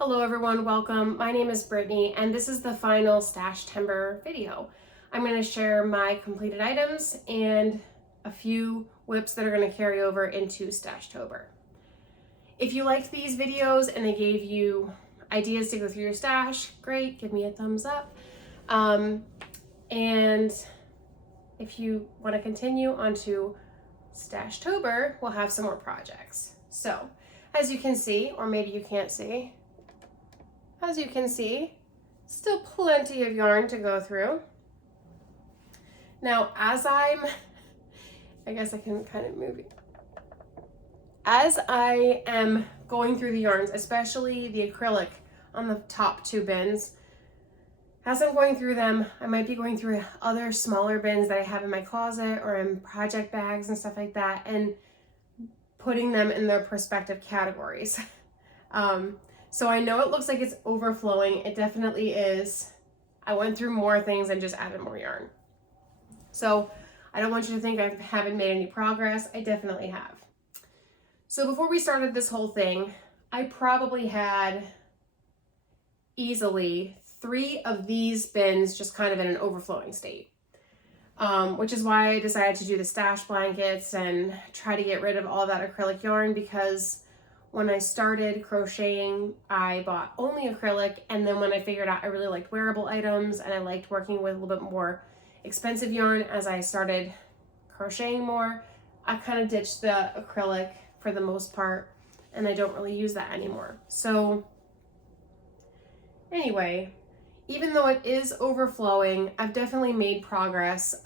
Hello everyone, welcome. My name is Brittany and this is the final Stash-tember video. I'm going to share my completed items and a few whips that are going to carry over into Stash-tober. If you liked these videos and they gave you ideas to go through your stash, great, give me a thumbs up. And if you want to continue onto Stash-tober, we'll have some more projects. So, as you can see, or maybe you can't see, as you can see, still plenty of yarn to go through. Now, I guess I can kind of move it. As I am going through the yarns, especially the acrylic on the top two bins, as I'm going through them, I might be going through other smaller bins that I have in my closet or in project bags and stuff like that and putting them in their respective categories. So I know it looks like it's overflowing. It definitely is. I went through more things and just added more yarn. So I don't want you to think I haven't made any progress. I definitely have. So before we started this whole thing, I probably had easily 3 of these bins just kind of in an overflowing state. Which is why I decided to do the stash blankets and try to get rid of all that acrylic yarn, because when I started crocheting, I bought only acrylic, and then when I figured out I really liked wearable items and I liked working with a little bit more expensive yarn as I started crocheting more, I kind of ditched the acrylic for the most part, and I don't really use that anymore. So anyway, even though it is overflowing, I've definitely made progress.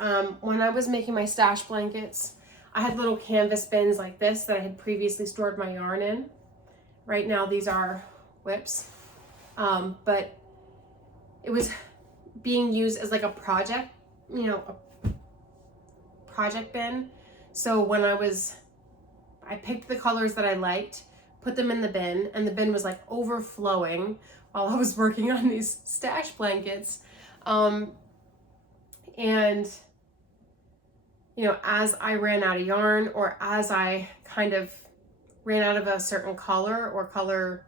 When I was making my stash blankets, I had little canvas bins like this that I had previously stored my yarn in. Right now these are whips, but it was being used as like a project, a project bin. So when I picked the colors that I liked, put them in the bin, and the bin was like overflowing while I was working on these stash blankets. And as I ran out of yarn, or as I kind of ran out of a certain color or color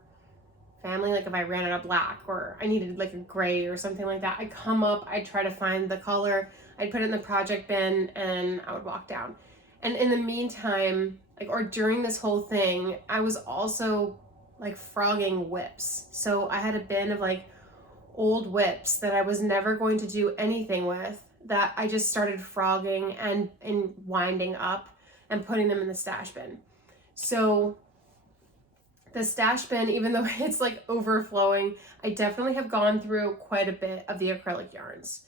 family, like if I ran out of black or I needed like a gray or something like that, I'd come up, I'd try to find the color, I'd put it in the project bin, and I would walk down. And in the meantime, or during this whole thing, I was also like frogging whips. So I had a bin of like old whips that I was never going to do anything with, that I just started frogging and winding up and putting them in the stash bin. So the stash bin, even though it's like overflowing, I definitely have gone through quite a bit of the acrylic yarns.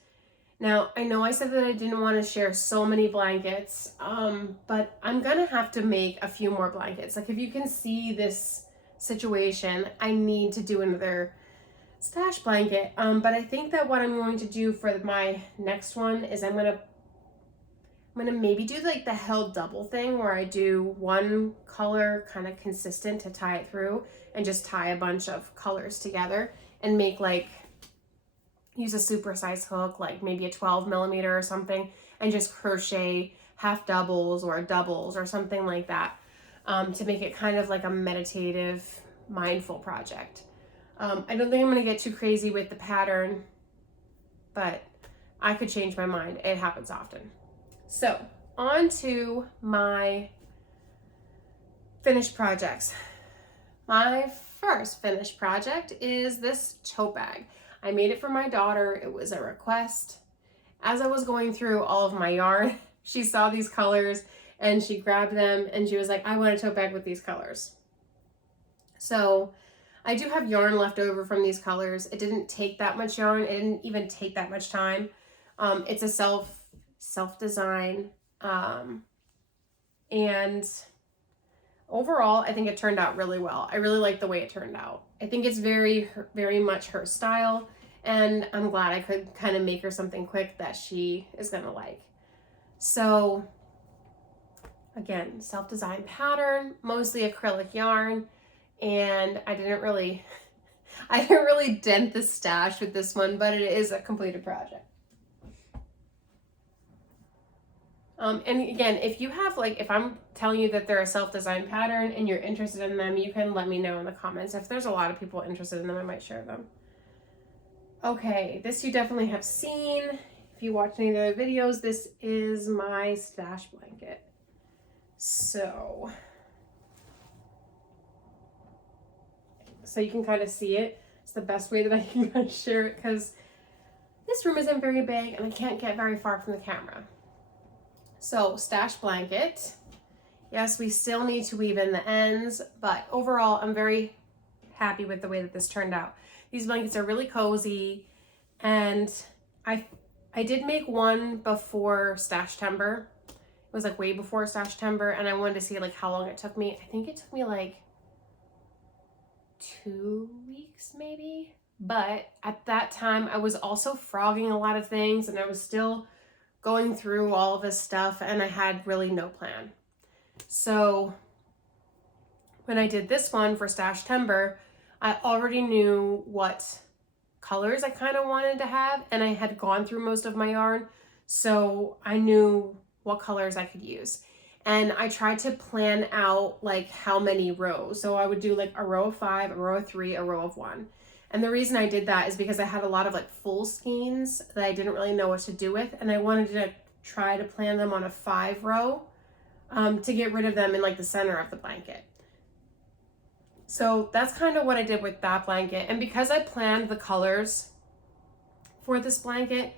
Now, I know I said that I didn't want to share so many blankets, but I'm gonna have to make a few more blankets. Like if you can see this situation, I need to do another stash blanket. But I think that what I'm going to do for my next one is I'm gonna maybe do like the held double thing, where I do one color kind of consistent to tie it through and just tie a bunch of colors together and make use a supersize hook, like maybe a 12 millimeter or something, and just crochet half doubles or doubles or something like that, to make it kind of like a meditative, mindful project. I don't think I'm going to get too crazy with the pattern, but I could change my mind. It happens often. So on to my finished projects. My first finished project is this tote bag. I made it for my daughter. It was a request. As I was going through all of my yarn, she saw these colors and she grabbed them and she was like, I want a tote bag with these colors. So I do have yarn left over from these colors. It didn't take that much yarn. It didn't even take that much time. It's a self-design. And overall, I think it turned out really well. I really like the way it turned out. I think it's very, very much her style, and I'm glad I could kind of make her something quick that she is gonna like. So again, self-designed pattern, mostly acrylic yarn, and I didn't really dent the stash with this one, but it is a completed project. And again, if you have like, if I'm telling you that they're a self-designed pattern and you're interested in them, you can let me know in the comments. If there's a lot of people interested in them, I might share them. Okay, this you definitely have seen. If you watch any of the other videos, this is my stash blanket. So you can kind of see it. It's the best way that I can share it because this room isn't very big and I can't get very far from the camera. So stash blanket. Yes, we still need to weave in the ends, but overall I'm very happy with the way that this turned out. These blankets are really cozy, and I did make one before Stash-tember. It was like way before Stash-tember, and I wanted to see like how long it took me. I think it took me like 2 weeks maybe, but at that time I was also frogging a lot of things and I was still going through all of this stuff and I had really no plan. So when I did this one for Stash-tember, I already knew what colors I kind of wanted to have, and I had gone through most of my yarn, so I knew what colors I could use. And I tried to plan out like how many rows. So I would do like a row of 5, a row of 3, a row of 1. And the reason I did that is because I had a lot of like full skeins that I didn't really know what to do with, and I wanted to try to plan them on a 5 row to get rid of them in like the center of the blanket. So that's kind of what I did with that blanket. And because I planned the colors for this blanket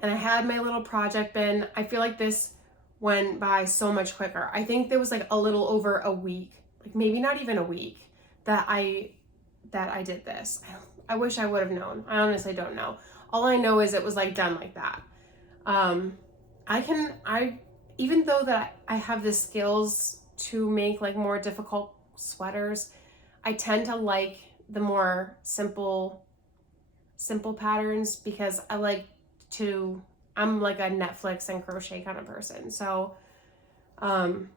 and I had my little project bin, I feel like this went by so much quicker. I think there was like a little over a week, like maybe not even a week, that I did this. I wish I would have known. I honestly don't know. All I know is it was like done like that. Even though that I have the skills to make like more difficult sweaters, I tend to like the more simple patterns because I'm like a Netflix and crochet kind of person. So, and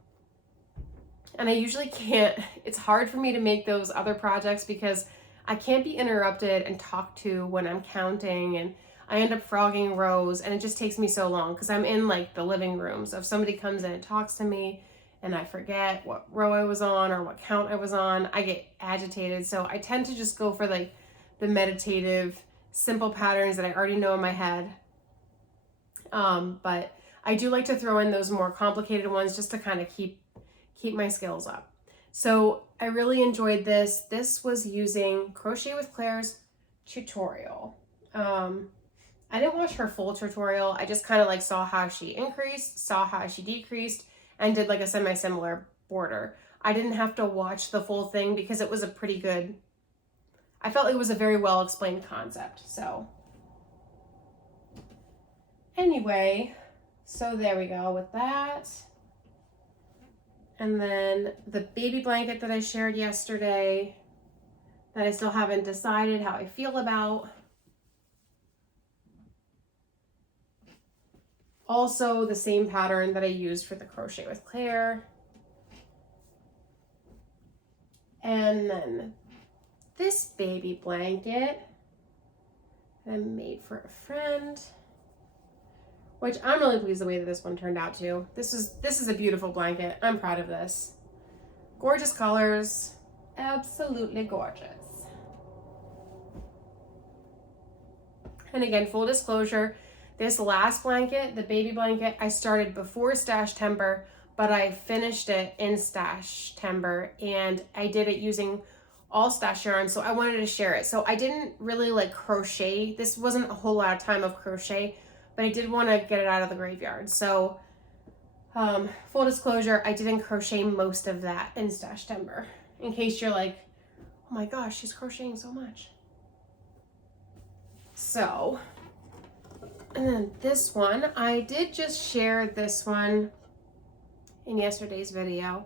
I usually can't, it's hard for me to make those other projects because I can't be interrupted and talked to when I'm counting, and I end up frogging rows and it just takes me so long because I'm in like the living room. So if somebody comes in and talks to me and I forget what row I was on or what count I was on, I get agitated. So I tend to just go for like the meditative, simple patterns that I already know in my head. But I do like to throw in those more complicated ones just to kind of keep my skills up. So I really enjoyed this. This was using Crochet with Claire's tutorial. I didn't watch her full tutorial. I just kind of like saw how she increased, saw how she decreased, and did like a semi-similar border. I didn't have to watch the full thing because it was I felt it was a very well explained concept. So anyway, so there we go with that. And then the baby blanket that I shared yesterday that I still haven't decided how I feel about. Also the same pattern that I used for the Crochet with Claire. And then this baby blanket that I made for a friend, which I'm really pleased the way that this one turned out too. This is a beautiful blanket. I'm proud of this. Gorgeous colors, absolutely gorgeous. And again, full disclosure, this last blanket, the baby blanket, I started before Stash-tember, but I finished it in Stash-tember, and I did it using all stash yarn, so I wanted to share it. So I didn't really like crochet. This wasn't a whole lot of time of crochet, but I did want to get it out of the graveyard. So full disclosure, I didn't crochet most of that in Stash-tember, in case you're like, oh my gosh, she's crocheting so much. So, and then this one, I did just share this one in yesterday's video.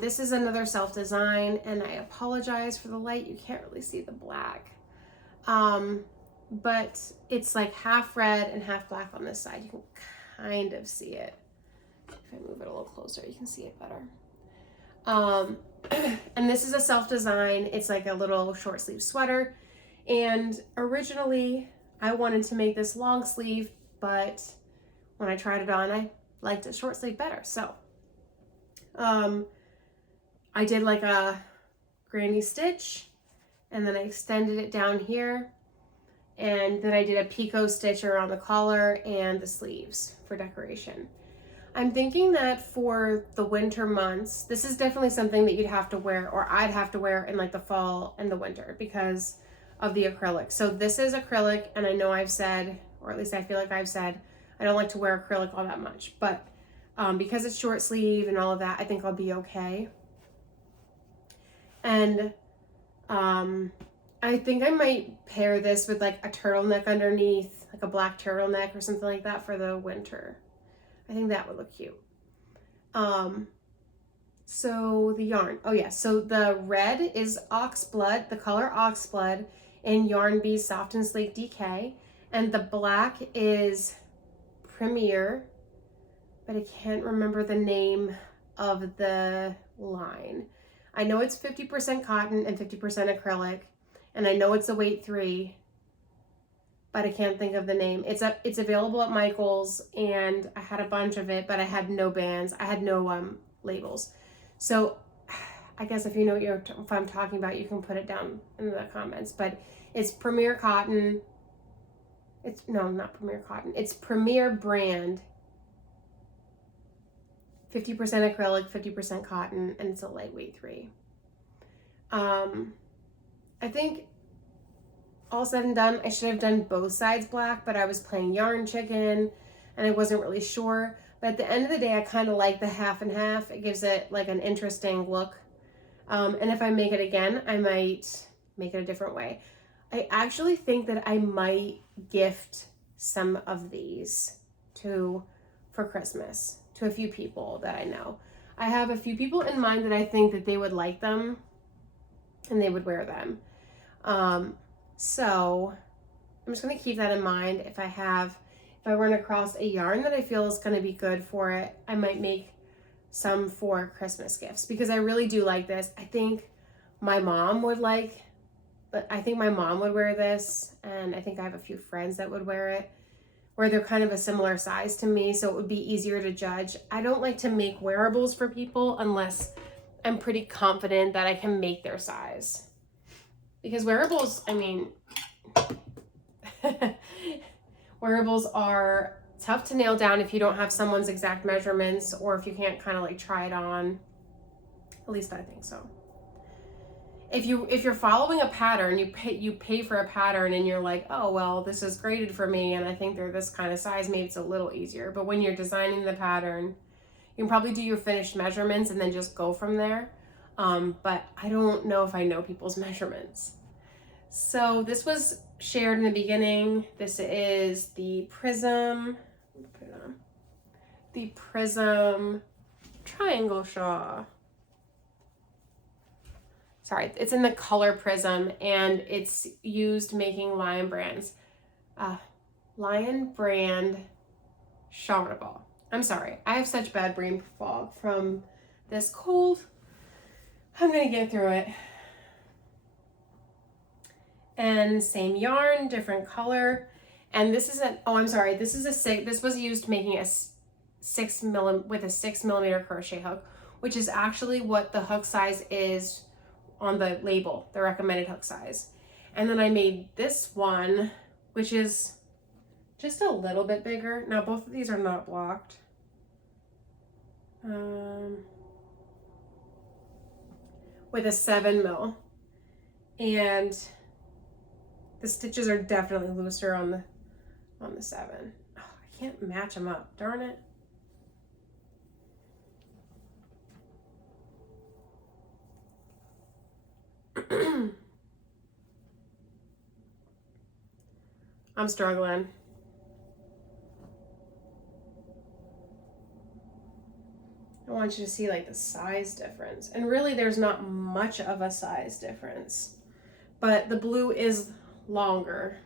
This is another self-design, and I apologize for the light. You can't really see the black. But it's like half red and half black on this side. You can kind of see it. If I move it a little closer, you can see it better. And this is a self-design. It's like a little short sleeve sweater. And originally I wanted to make this long sleeve, but when I tried it on, I liked a short sleeve better. So I did like a granny stitch, and then I extended it down here, and then I did a picot stitch around the collar and the sleeves for decoration. I'm thinking that for the winter months, this is definitely something that you'd have to wear, or I'd have to wear in like the fall and the winter because of the acrylic. So this is acrylic, and I know I've said, or at least I feel like I've said, I don't like to wear acrylic all that much, but because it's short sleeve and all of that, I think I'll be okay. And I think I might pair this with like a turtleneck underneath, like a black turtleneck or something like that for the winter. I think that would look cute. So the yarn, oh yeah, so the red is oxblood, the color oxblood in Yarn Bees Soft and Sleek DK, and the black is Premier, but I can't remember the name of the line. I know it's 50% cotton and 50% acrylic, and I know it's a weight 3, but I can't think of the name. It's available at Michael's, and I had a bunch of it, but I had no bands. I had no labels. So I guess if you know if I'm talking about, you can put it down in the comments. But it's Premier Cotton. No, not Premier Cotton. It's Premier brand. 50% acrylic, 50% cotton, and it's a lightweight 3. I think all said and done, I should have done both sides black, but I was playing yarn chicken and I wasn't really sure. But at the end of the day, I kind of like the half and half. It gives it like an interesting look. And if I make it again, I might make it a different way. I actually think that I might gift some of these for Christmas to a few people that I know. I have a few people in mind that I think that they would like them and they would wear them. So I'm just going to keep that in mind. If I run across a yarn that I feel is going to be good for it, I might make some for Christmas gifts because I really do like this. I think my mom would wear this, and I think I have a few friends that would wear it, where they're kind of a similar size to me, so it would be easier to judge. I don't like to make wearables for people unless I'm pretty confident that I can make their size. Because wearables, I mean, wearables are tough to nail down if you don't have someone's exact measurements, or if you can't kind of like try it on. At least I think so. If you're following a pattern, you pay for a pattern and you're like, oh, well, this is graded for me and I think they're this kind of size, maybe it's a little easier. But when you're designing the pattern, you can probably do your finished measurements and then just go from there. But I don't know if I know people's measurements. So this was shared in the beginning. This is the prism, the prism triangle shawl. Sorry, it's in the color prism, and it's used making Lion brand shawl ball. I'm sorry, I have such bad brain fog from this cold. I'm gonna get through it. And same yarn, different color. And this is this was used making a 6 millimeter crochet hook, which is actually what the hook size is on the label, the recommended hook size. And then I made this one, which is just a little bit bigger. Now both of these are not blocked. With a 7 mil. And the stitches are definitely looser on the 7. Oh, I can't match them up, darn it. I'm struggling. I want you to see like the size difference. And really there's not much of a size difference, but the blue is longer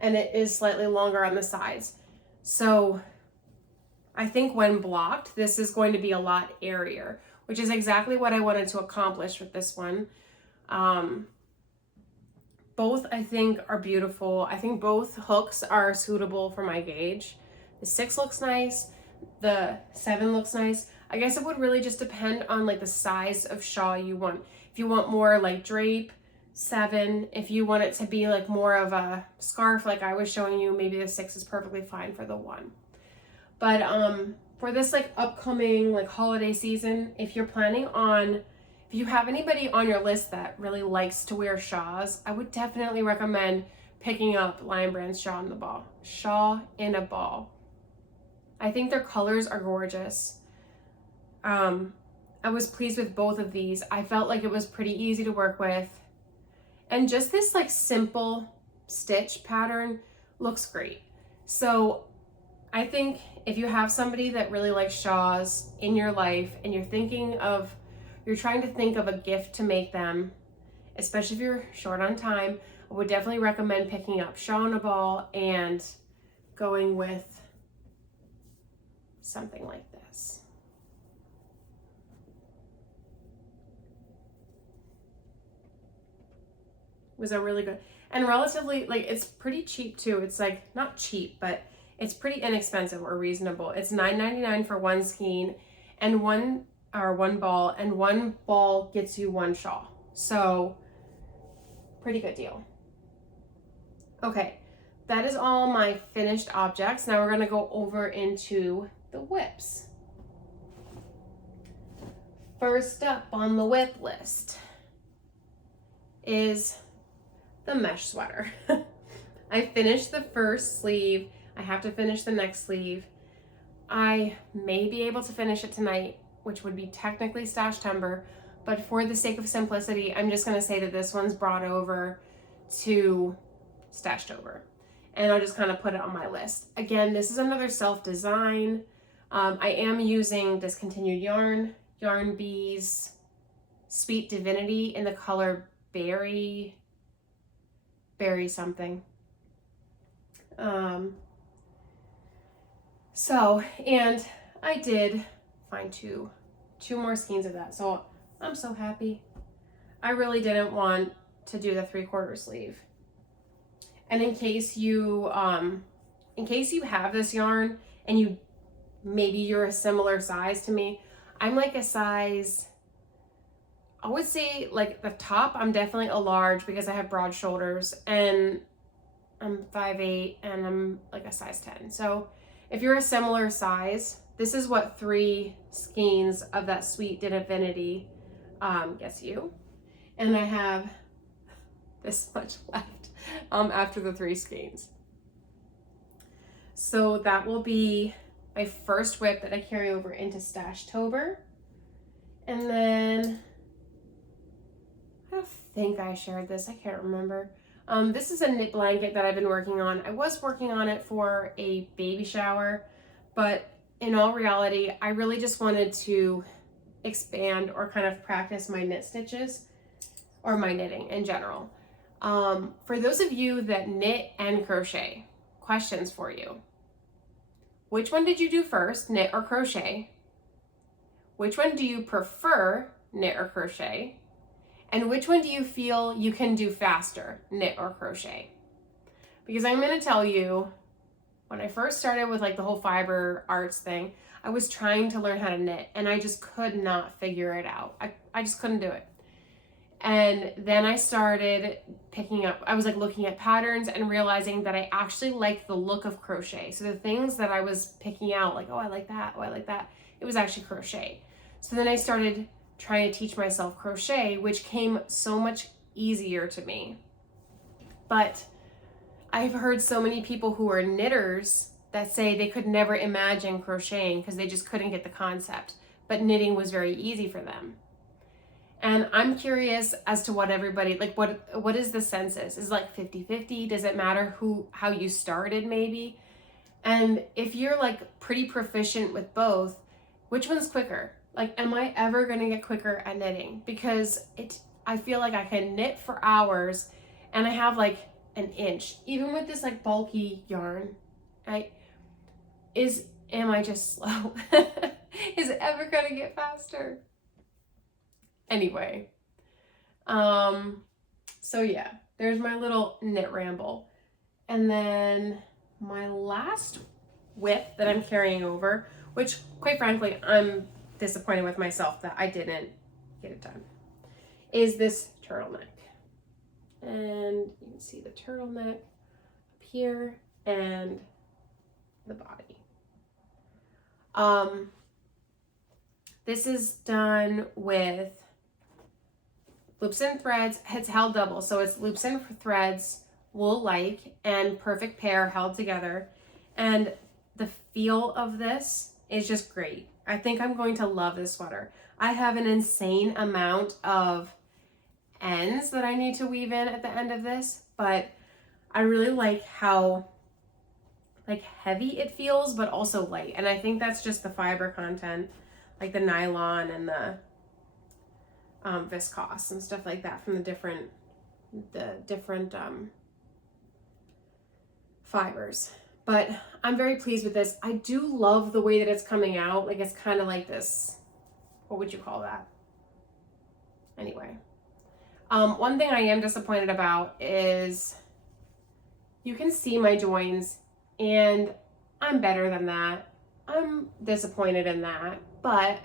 and it is slightly longer on the sides. So I think when blocked, this is going to be a lot airier, which is exactly what I wanted to accomplish with this one. Both I think are beautiful. I think both hooks are suitable for my gauge. The 6 looks nice. the 7 looks nice. I guess it would really just depend on like the size of shawl you want. If you want more like drape, 7. If you want it to be like more of a scarf like I was showing you, maybe the 6 is perfectly fine for the 1. But for this like upcoming like holiday season, if you're planning on, if you have anybody on your list that really likes to wear shawls, I would definitely recommend picking up Lion Brand's Shawl in the Ball. Shawl in a Ball. I think their colors are gorgeous. I was pleased with both of these. I felt like it was pretty easy to work with. And just this like simple stitch pattern looks great. So I think if you have somebody that really likes shawls in your life and you're trying to think of a gift to make them, especially if you're short on time, I would definitely recommend picking up Shawl in a Ball and going with something like this. It was a really good, and relatively, like, it's pretty cheap too. It's like, not cheap, but it's pretty inexpensive or reasonable. It's $9.99 for 1 skein and one ball, and 1 ball gets you 1 shawl. So pretty good deal. Okay, that is all my finished objects. Now we're gonna go over into the whips. First up on the whip list is the mesh sweater. I finished the first sleeve. I have to finish the next sleeve. I may be able to finish it tonight, which would be technically Stash-tember, but for the sake of simplicity, I'm just gonna say that this one's brought over to Stash-tober, and I'll just kind of put it on my list. Again, this is another self-design. I am using discontinued yarn, Yarn Bees Sweet Divinity in the color berry something. And I did find two more skeins of that, so I'm so happy. I really didn't want to do the 3/4 sleeve. And in case you have this yarn and maybe you're a similar size to me, I'm like a size, I would say like the top, I'm definitely a large because I have broad shoulders, and I'm 5'8" and I'm like a size 10. So if you're a similar size, this is what 3 skeins of that Sweet Divinity gets you. And I have this much left after the 3 skeins. So that will be my first whip that I carry over into Stash-tober. And then I don't think I shared this, I can't remember. This is a knit blanket that I've been working on. I was working on it for a baby shower, but in all reality, I really just wanted to expand or kind of practice my knit stitches or my knitting in general. For those of you that knit and crochet, questions for you. Which one did you do first, knit or crochet? Which one do you prefer, knit or crochet? And which one do you feel you can do faster, knit or crochet? Because I'm gonna tell you, when I first started with like the whole fiber arts thing, I was trying to learn how to knit and I just could not figure it out. I just couldn't do it. And then I started picking up, I was like looking at patterns and realizing that I actually liked the look of crochet. So the things that I was picking out, like, oh, I like that, oh, I like that, it was actually crochet. So then I started trying to teach myself crochet, which came so much easier to me. But I've heard so many people who are knitters that say they could never imagine crocheting because they just couldn't get the concept, but knitting was very easy for them. And I'm curious as to what everybody, like what is the census? Is it like 50-50? Does it matter how you started maybe? And if you're like pretty proficient with both, which one's quicker? Like, am I ever gonna get quicker at knitting? Because I feel like I can knit for hours and I have like an inch, even with this like bulky yarn. Am I just slow? Is it ever gonna get faster? Anyway, so yeah, there's my little knit ramble. And then my last whip that I'm carrying over, which quite frankly, I'm disappointed with myself that I didn't get it done, is this turtleneck. And you can see the turtleneck up here and the body. This is done with loops and threads. It's held double, so it's loops and threads, wool-like, and perfect pair held together. And the feel of this is just great. I think I'm going to love this sweater. I have an insane amount of ends that I need to weave in at the end of this, but I really like how like heavy it feels, but also light. And I think that's just the fiber content, like the nylon and the viscose and stuff like that from the different fibers. But I'm very pleased with this. I do love the way that it's coming out. Like it's kind of like this, what would you call that? Anyway, one thing I am disappointed about is you can see my joins, and I'm better than that. I'm disappointed in that, but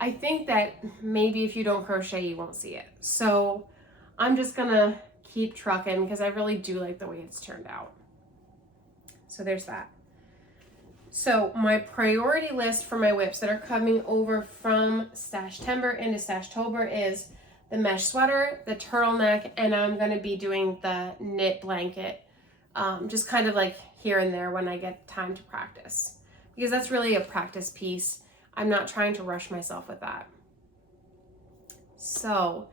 I think that maybe if you don't crochet, you won't see it. So I'm just gonna keep trucking because I really do like the way it's turned out. So there's that. So my priority list for my whips that are coming over from Stash-tember into Stash-tober is the mesh sweater, the turtleneck, and I'm gonna be doing the knit blanket, just kind of like here and there when I get time to practice, because that's really a practice piece. I'm not trying to rush myself with that. So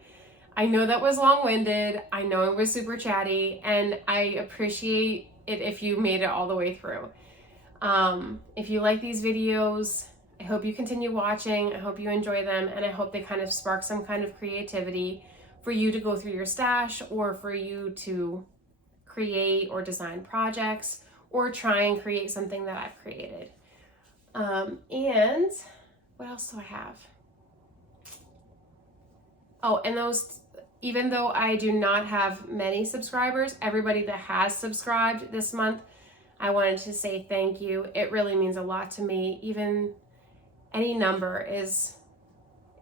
I know that was long-winded. I know it was super chatty, and I appreciate it if you made it all the way through. If you like these videos, I hope you continue watching. I hope you enjoy them, and I hope they kind of spark some kind of creativity for you to go through your stash, or for you to create or design projects, or try and create something that I've created. And what else do I have? Oh, and those, even though I do not have many subscribers, everybody that has subscribed this month, I wanted to say thank you. It really means a lot to me. Even any number is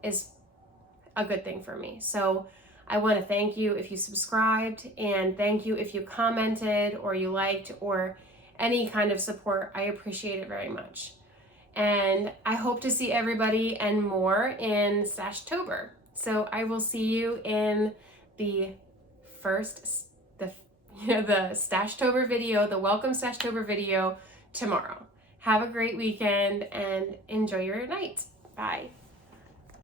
a good thing for me. So I want to thank you if you subscribed, and thank you if you commented or you liked or any kind of support. I appreciate it very much. And I hope to see everybody and more in Stash-tober. So I will see you in the Stash-tober video, the welcome Stash-tober video tomorrow. Have a great weekend and enjoy your night. Bye.